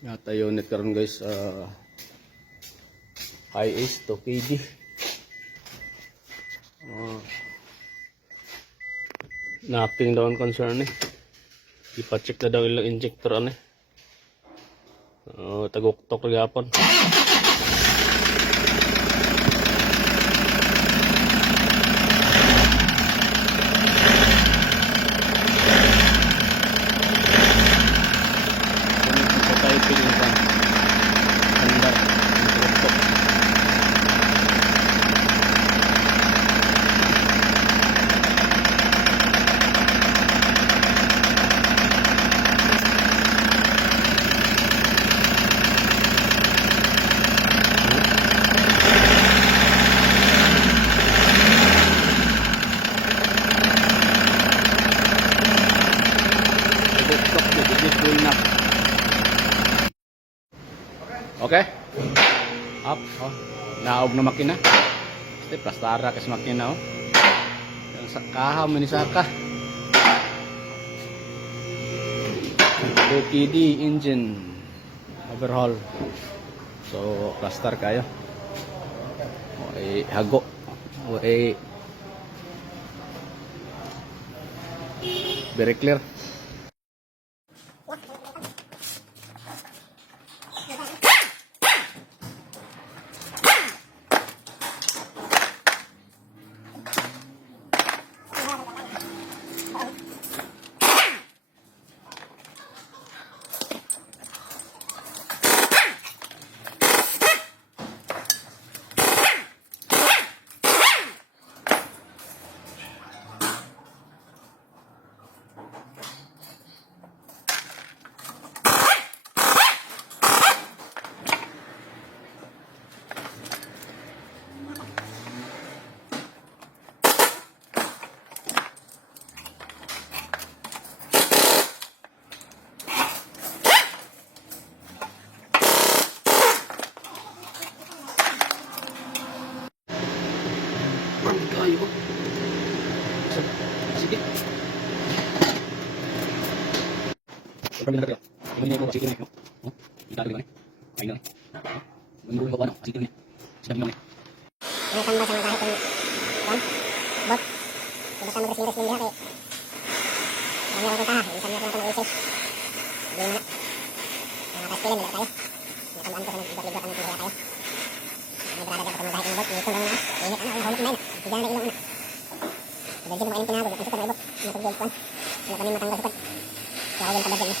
Yata unit karon guys, high ace to KD. Na-acting daw ang concern eh. Ipa-check na daw ilang injector ano eh. Taguktok gapon. Okay? Up. Oh. Naog na makina. Este plastara kas makina oh. Yang sakaha manisaka. OKD engine overhaul. So plaster kayo. Hago. Very clear. Kayo. Sige. Kami na kayo. Kami na ko sige niyo. Oh, kita ko ni. Ay na. Menurut bawa sige ni. Sige ni. Ano kan ba sa mga kahit kan? Bot. Basta magres-res din diha kay. Ano ang taha? Isa na lang ko i-check. Hindi na. Mga kaspilan nila tayo. Nakamaan ko sa nagbibigat ang tuloy tayo. Nagrada ka mga kahit bot, ito lang na. Ini ano ang hulog na. Sige na ilang una. Dahil mo kainin pinagod, ang sukat na ibot. Natugod ko. Ano kami matanggal sukat. Kaya ako yung kabadyan niya.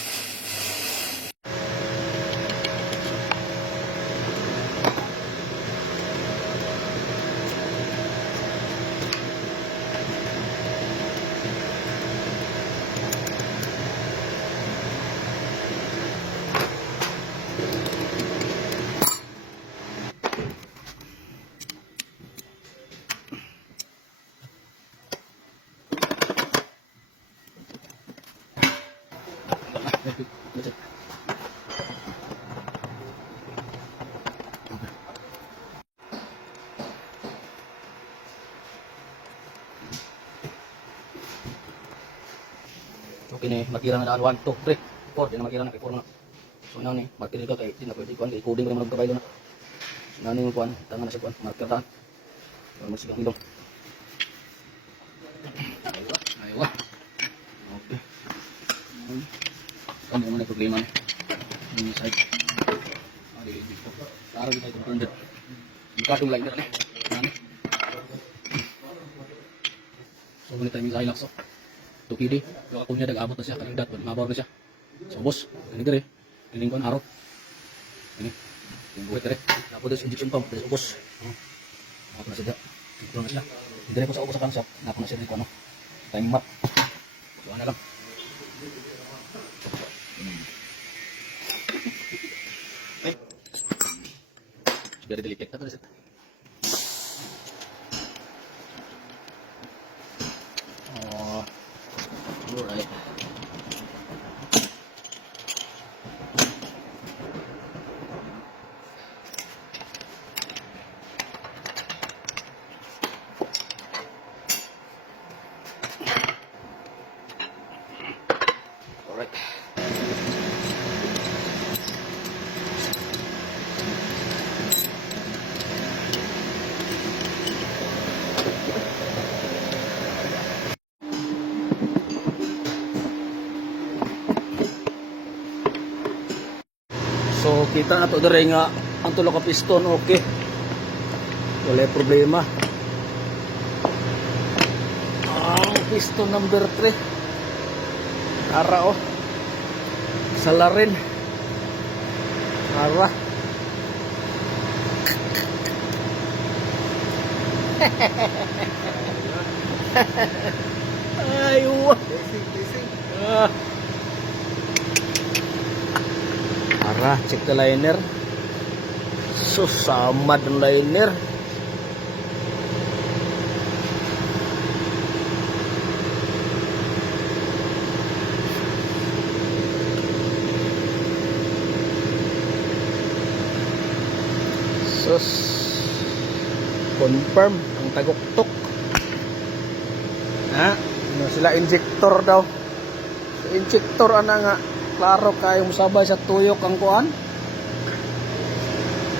Okay ni, makira na daan 1, 2, 3, 4. Di na makira na kay 4 na. So na ni, makira ka kay di na pwede kuan kay coding ko naman og kabaylo na. So na ni mo kuan, tanga na sa kuan, marker daan. Para masigang ilong. Aywa. Okay. Ano naman ang problema ni? Ini side. Ada dito. Taro kita itong turned. Ikatong line na ni. Nani. So muna tayo sa Hilux. Tukidi, kalau aku niya nag-abot na siya, kanang dat, mabaw na siya. So boss, ganito rin, kiling ko ang araw. Ini, yung buwit rin. Tapos ito injection pump, ito ubos. Ako na siya, ito na siya. Hindi rin ko sa ubos sa concept, ako na siya rin ko ano, timing map. So ano lang. Very delicate na ito. Alright. Alright. So kita na to dire nga ang tulo ka piston okay. Wala problema. Ang piston number 3. Ara oh. Sala rin. Ara. Ay, wah. Ah. Ara, check the liner. So, samad ang liner. Sus. Confirm ang taguktok. Ha? Ano sila injector daw. So, injector ana nga klaro kayo musabay sa tuyok ang kuan.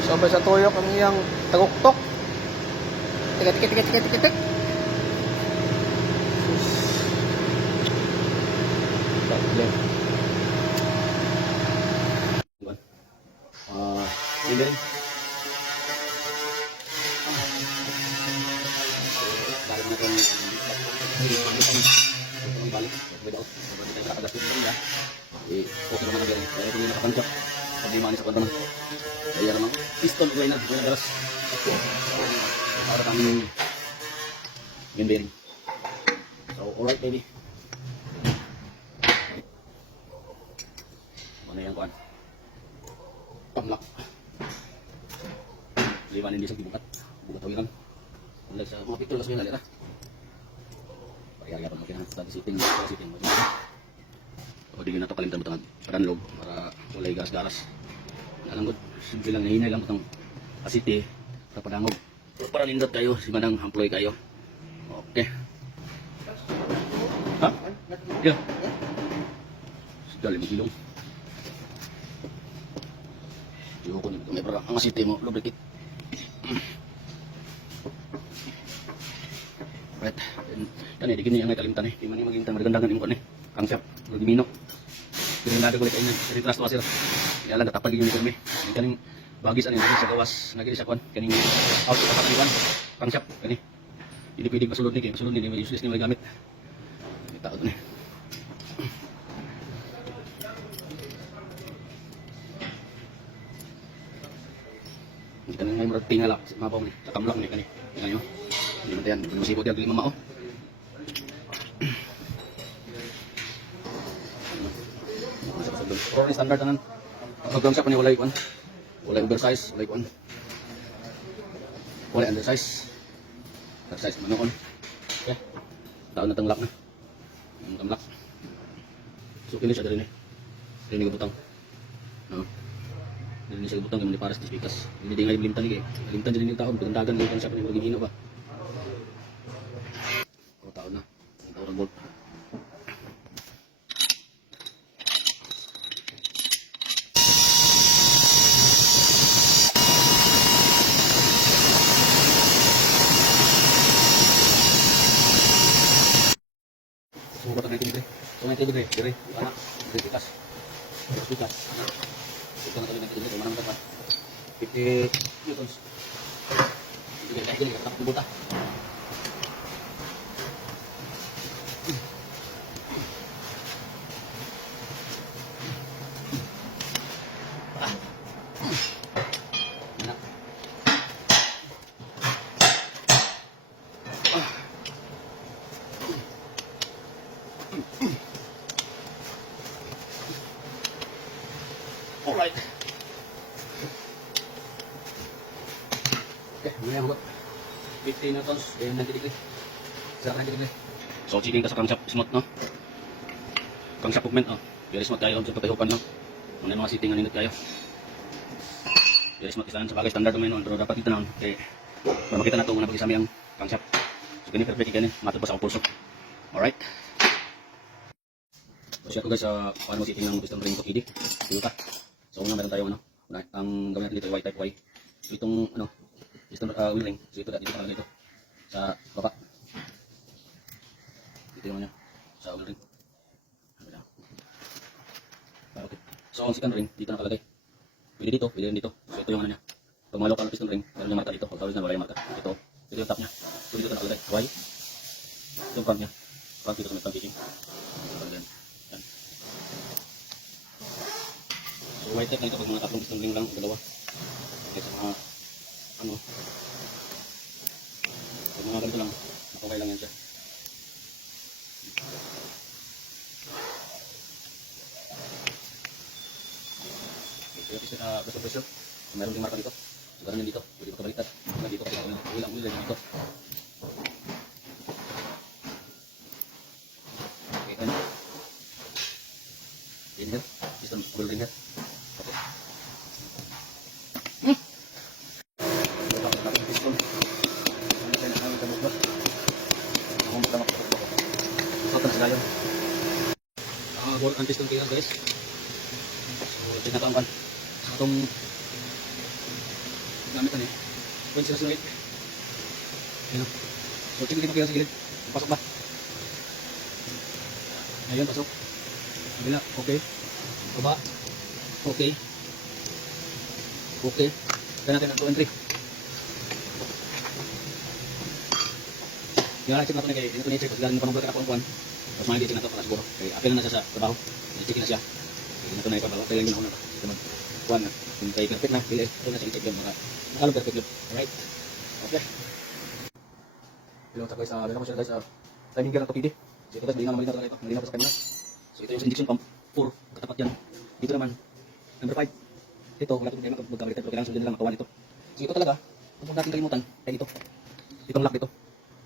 Sabay sa tuyok ang iyang taguktok. Tik. Ini balik na itong balik without tayo nakakagastos na okay naman ang bearing kaya kung yung nakapanchak problema ni sa kwan naman kaya naman piston uwi na garas para kang yung bearing so alright baby ano yung kwan pamlak liwan hindi sa bukat tawiran ulit sa mga picture kasi nalira pag-iarya pa makinang sa sitting o di na ito kalimtan butang paranlog para walay gas-garas nalanggod simple lang nahinay lang butang asiti sa padangog para nindot kayo si manang employ kayo okay ha? yeah dali mo gilong ko nito may para ang asiti mo lubricate right kan di gini yang kalimtan di mana magintan magdandagan imong ni ang shop Dimino pinilada ko kay ni retras to asir ya lang tatapag gyud kami kaning bagis ani sa gawas nagiri sa kwan kaning out sa pagdiwan ang shop kani hindi pwede masulod ni kay masulod ni may useless ni may gamit kita to ni kaning may murag tingala mapaw ni takamlak ni kani ngayo hindi man tayan masipot yan lima mao Rory standard tanan. Program siya pa ni walay kuan. Walay oversize, walay kuan. Walay undersize. Oversize manoon. Okay. Taon na tanglak na. Ang tamlak. So kini siya diri ni. Diri ni butang. No. Diri ni siya butang gamay para sa pikas. Hindi di ngay limtan ni kay. Limtan diri ni taon pindagan ni siya pa ni Dimino ba. O taon na. Taon bolt. Sumpah tangan ini, tangan itu gede, gede, anak, gede pikas, pikas, itu nanti nanti ini mana tempat, 50 newtons, ini kayak gini, tetap kubutah. Alright. Okay, muli ang buat 50 newtons, 90 degree. Sarap 90 degree. So, checking ka sa crankshaft smooth, no? Crankshaft movement, no? Very smooth tayo, sa pagkahupan, no? Muna yung mga sitting, naninot kayo. Very smooth isa sa bagay standard naman, no? Pero dapat dito na, okay. Para makita na ito, muna pag-isami ang crankshaft. So, ganyan perfect, ganyan. Matod pa sa akong pulso. Alright. So, share ko guys sa paano sitting ng piston ring to KD. Toyota. So una meron tayong ano, ang gawin natin dito ay Y-type Y. So itong ano, piston wheel ring. So ito dito nakalagay ito sa baba. Dito naman niya sa wheel ring. Okay. So ang second ring dito nakalagay. Pwede dito, pwede rin dito. So ito yung ano niya. Pag mga local piston ring, meron yung marka dito. Pag original, wala yung marka. Ito yung top niya. So dito nakalagay, Y. Ito yung front niya. Front dito sa may front casing. Yan. Yan. So white type na ito pag mga tatlong piston ring lang, dalawa. Kaya sa mga, ano, pag mga ganito lang, nakaway lang yan siya. So yung piston pressure, meron din marka dito. So ganun yan dito, pwede magkabaliktad. Hanggang dito kasi ulang ulit dito. Okay, ano? Yan yan, piston full ring yan. Okay. So tapos natin yung piston. Ano siya na sa musbas? Ako magtama ko sa bako. Sotan sila yun. Bolt and piston cleaner guys. So tinatangkan. So itong gamit na eh. 0.008. Ayan o. So tingin mo kayo sa gilid. Pasok ba? Ayun, pasok. Kabila, okay. Baba. Okay. Okay. Kaya natin ang 2 and 3. Yung check natin kay dito ni-check kasi galing mo pa ng ka na tapos mga i-check na ito para siguro. Kaya apel na siya sa trabaho. I-check na siya. Kaya ito na ipabaho. Kaya yung ginahon na ito. Ito man. Kuhan na. Kung kay perfect na. Pili. Ito na siya i-check yun. Nakalong perfect yun. Alright. Okay. Hello, tapos guys. Meron ko siya guys. Timing gear ng Topidi. So ito guys. Hindi nga malinaw talaga ito. Malinaw pa sa kanila. So ito yung sa injection pump. 4. Katapat yan. Dito naman. Number 5. Ito. Wala ito tayo magkabaliktad. Pero kailangan sundin lang makawan ito. So ito talaga. Kung huwag natin kalimutan. Ay ito. Itong lock dito.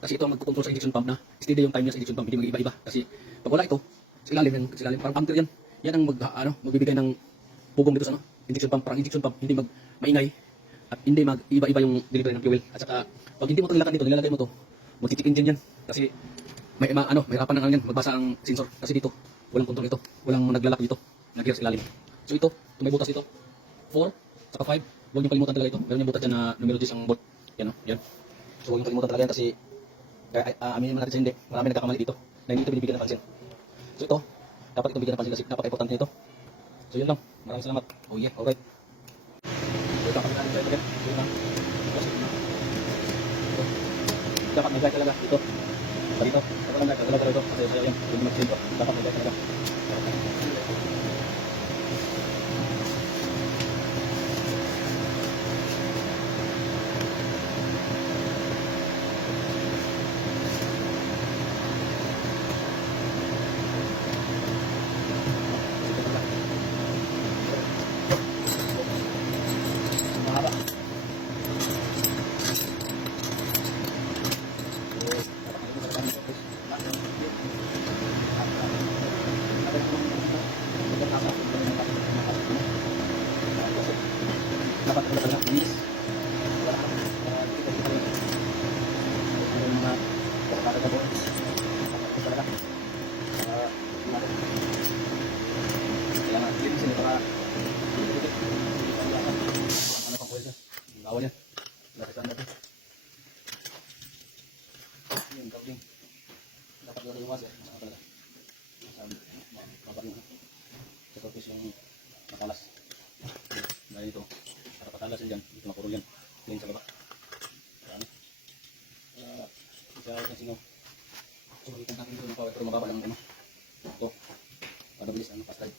Kasi ito ang magkukontrol sa injection pump na steady yung time niya sa injection pump, hindi mag-iba-iba. Kasi pag wala ito, sa ilalim, parang puncture yan. Yan ang magbibigay ng pugong dito sa injection pump. Parang injection pump, hindi maingay at hindi mag-iba-iba yung delivery ng fuel. At saka, pag hindi mo ito nilalagay dito, nilalagay mo ito, magti-check engine yan. Kasi may hirapan ng ano yan, magbasa ang sensor. Kasi dito, walang control ito. Walang naglalak dito, nag-gear sa ilalim. So ito may butas dito. 4, saka 5. Huwag niyo kalimutan talaga ito. Meron yung butas dyan na numero 10 ang bolt. Yan o, yan. So huwag niyo kalimutan talaga yan kasi kaya aminin naman natin sa hindi. Marami nagkakamali dito na hindi ito binibigyan ng pansin. So ito, dapat itong bigyan ng pansin kasi napaka-importante nito. So yun lang. Maraming salamat. Oh yeah, alright. So ito, kapag natin sa ito yan. So yun lang. Dapat may guide talaga dito. Dito. Dapat ang guide talaga dito. Kasi sayo yan. Hindi mag-change ko. Dapat may guide talaga. Mahaba. Dapat talaga please. Bawal yan. Lakisan natin. Yun, gawin. Dapat talaga yung waser. Saka talaga. Dapat yung sa surface yung makalas. Dahil ito, para patalasin dyan, dito makurol yan. Clean sa baba. Marami. Isa yung singaw. So, makikita natin ito ng power, pero mababa lang ano. Ito. Para bilis, fast ride.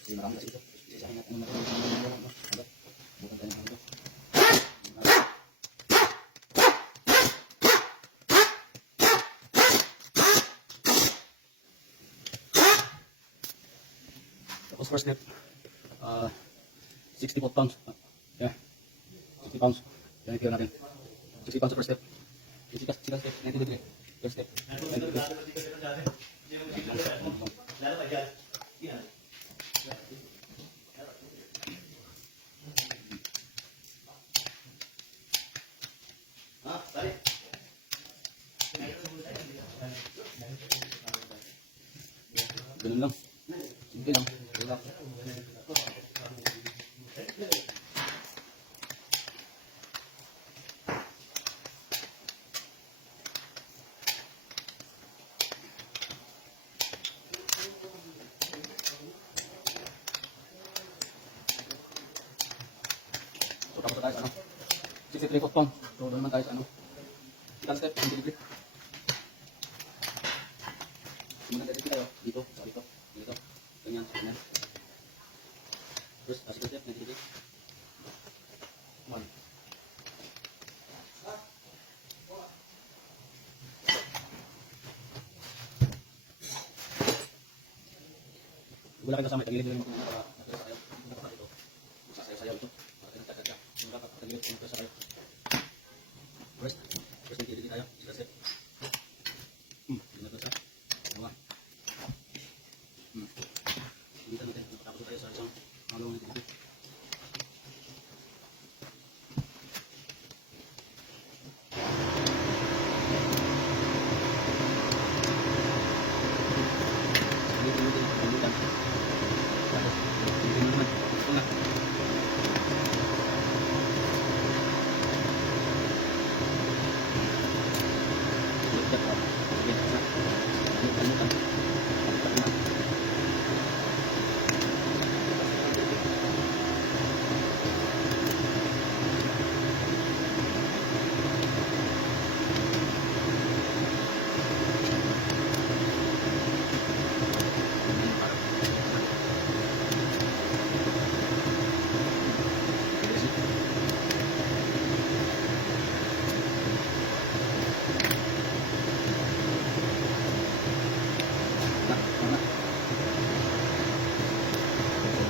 Kasi marami kasi ito. Isahin natin yung mga bukan tayo ng ito. Tapos first step, 64 pounds. Yeah, 60 pounds. Yan i-clear natin. 60 pounds sa first step. 60 step, 90 degree. First step, 90 degree. Ganun lang. Simple lang. Relax. tapos na tayo sa ano. 63 foot pong. So, doon naman tayo sa ano. Second step, 20 degree. Maganda dito tayo. Dito, sa dito. Dito. Ganyan, ganyan. Terus, second step, 20 degree. 1. Wala kayo kasama, tagilid-gilid mo kung para natira sa kayo. Hindi ka ito. Magsasayaw-sayaw ito. Para kayo nagtagtagtag. Hindi ka tagilid kung natira sa kayo. First, tagilid tayo. Second step. Hindi na sa. Dalawa. Dito natin. Napatapos tayo sa isang pangalawang nito.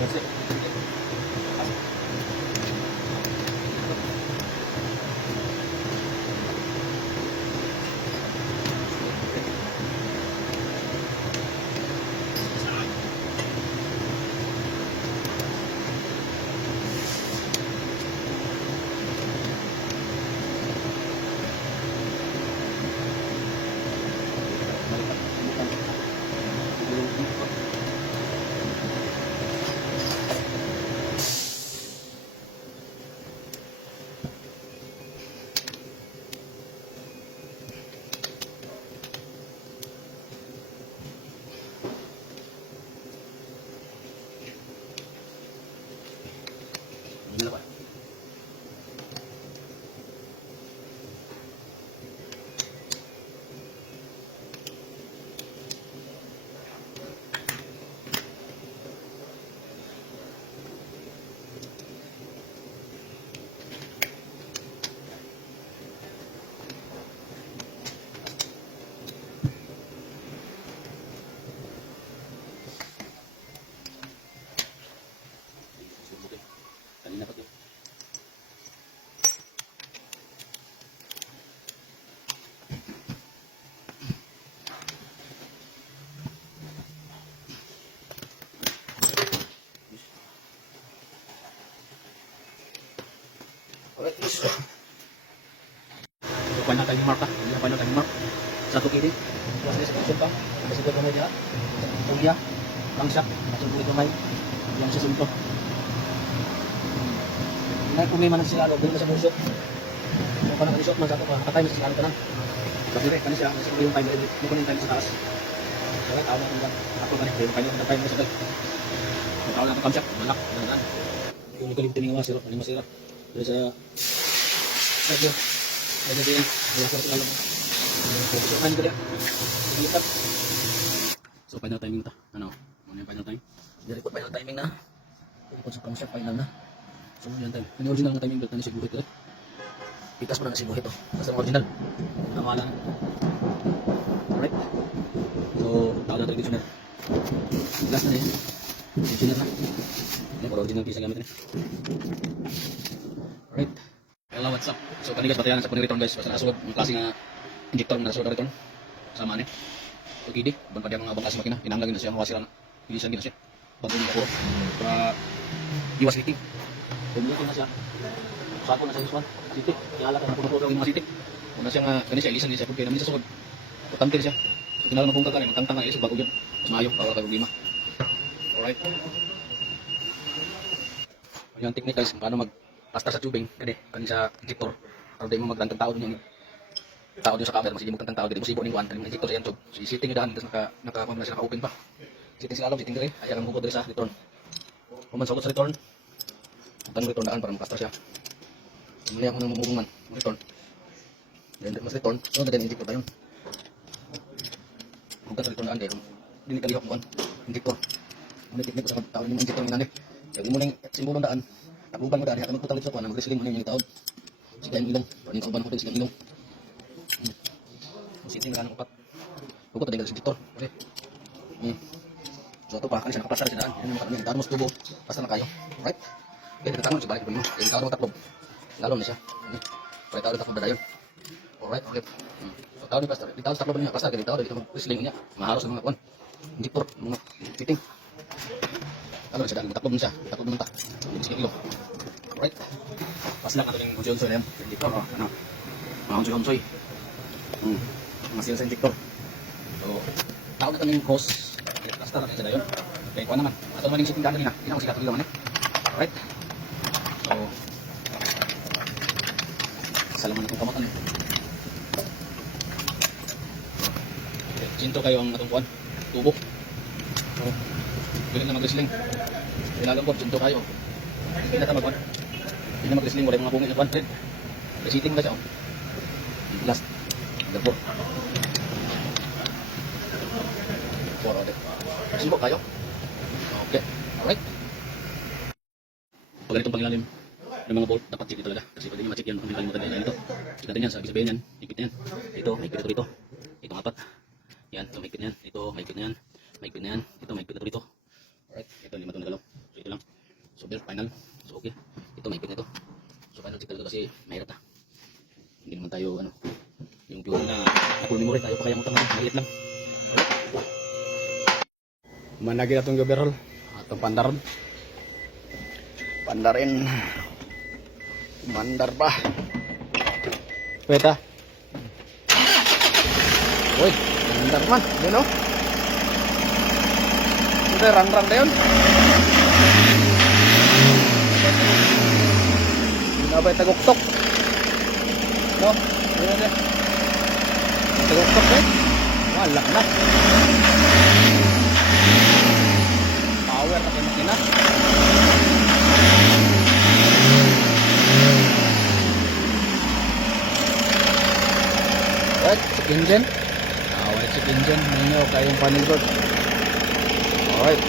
That's it. Dalawa. Kanina pa ito. Alright, please. So, final timing mark ka. Hindi na final timing mark. Sa tukili. Plus na sa kusyon ka. Kasi ito gamay niya. Tulya. Langsak. Masang kulit gamay. Yan siya sunto. May problema ng silalo. Doon na sa busok. Kung pa nakanisok man sa ito, makatay na sa silalo ka na. Kasi rin, kanisya. Kasi kung yung time, hindi ko na yung time sa taas. So, right, tawag natin dyan. Ako ka rin. Kaya kayo ng time na sa dal. Kung tawag natin kamsyak. Malak. Dahan. Yung nagkalimtin nga masira. Ano yung masira? Dari sa radio. Ada dia. Dia harus lalu. Fokusan ke dia. Lihat. So final timing ta. Ano? Ano yung final time? Jadi ikut final timing na. Ikut sa kamsyak final na. So yan time. Ini original na timing belt na si Buhit ito. Itas mo na si Buhit ito. Basta original. Namalan. Alright. So tawag na traditional. Last na din. Traditional na. Ini kalau original bisa gamit ni. Alright. Hello, what's up? So kanina guys, batayan sa pang-return guys. Basta nasugod ang klase nga injector na nasugod na return. Sama ni. So kidi, ban pa diya mga bangkas makina. Inanggagin na siya, mawasiran na. Ilisan gina siya. Bago niya ako. Para iwas leaking. Bumulong na siya. Sako na sa iswan. Sitik. Kaya ka na puno-puno yung mga sitik. Kung na siya nga, kanina siya, ilisan niya siya. Kung kaya namin sa sugod. Pagtantil siya. So kinala na kung kakanin. Magtangtang nga ilisod bago yun. Mas maayo, para kayo problema. Alright. Yung technique guys, paano mag-pasta sa tubing, kani sa injector. Para di mo magtantang tao niya. Tao din sa camera, masih mo tantang tao, di mo sibo ning kuan, kani injector sa tube. So i-setting yung daan, tapos naka na siya, naka-open pa. Setting sila alam, setting dire, ayan ang bukod dire sa return. Kung man sa return, ang return daan para makasta siya. Mali ako ng mabubungan. Return. Then, mas return. So, na din, injector tayo. Huwag ka sa return daan kayo. Dili ka liwak mo injector. Muna teknik ko sa tao yung injector minanay. Kaya mo na yung simbolong daan. Naguban mo daan. Kaya magputang dito ko. Nang wrestling mo na yung taon. Sige ang ilong. Paano yung kauban mo sige ang ilong. Musitin na ng upat. Huwag ko tadigal sa injector. Okay. So ito pa. Kanina siya nakaplasar sa daan. Yan yung makakami. Taro mo sa tubo. Basta na kayo. Alright. Okay. Nagtatangon siya balik ko mo. Kaya taro mo taklob. Lalo na siya. Kaya taro taklob na dayon. Alright. Okay. So taro ni pastor. Di taro taklob niya. Pastor. Kaya taro dito wrestling niya. Maharos ng mga kuwan. Injector. Mga fitting. Lalo na siya daan. Taklob na siya. Taklob naman ta. Sige kilo. Alright. Pas lang ato yung hunsoy-hunsoy na yan. Injector. Ano? Mga hunsoy-hunsoy. Masil sa injector. So, tao na kaming hose. Basta na sa dayon. Kaya kuha naman. Ato naman yung sitting daan kanina. Hindi na masika tuloy naman eh. Alright. So, salaman itong kamatan eh. Sinto kayo ang atong kuhan. Tubo. So, pilit na mag-wrestling. Pinagang ko, sinto kayo. Hindi na tamag kuhan. Hindi na mag-wrestling. Wala yung mga bungi sa kuhan. Sitting na siya. Last. Gabo. Alright. Sibok kayo. Okay. Alright. Pag ganitong pangilalim ng mga bolt, dapat check ito talaga. Kasi pwede nyo ma-check yan kung hindi kalimutan yan ito. Check natin yan, sabi-sabihin yan. Higpit na yan. Ito, mahigpit ito rito. Itong apat. Yan, ito mahigpit na yan. Ito, mahigpit na yan. Mahigpit na yan. Ito, mahigpit na ito rito. Alright. Ito, lima itong nagalaw. So, ito lang. So, final. So, okay. Ito, mahigpit na ito. So, final check talaga kasi mahirap na. Hindi naman tayo, ano, yung pure na full memory tayo pa kaya mong tangan. Maliit lang. Managi na itong gaberol. Itong pandaron. Pandarin. Mandar pa. Pweta. Uy, mandar man. Yun o. Ito rang-rang na yun. Nabay taguktok. No? Yun na. Taguktok eh. Wala na. Power na kayo makina. Alright, check engine. Alright, check engine. Ninyo kayong panigod. Alright.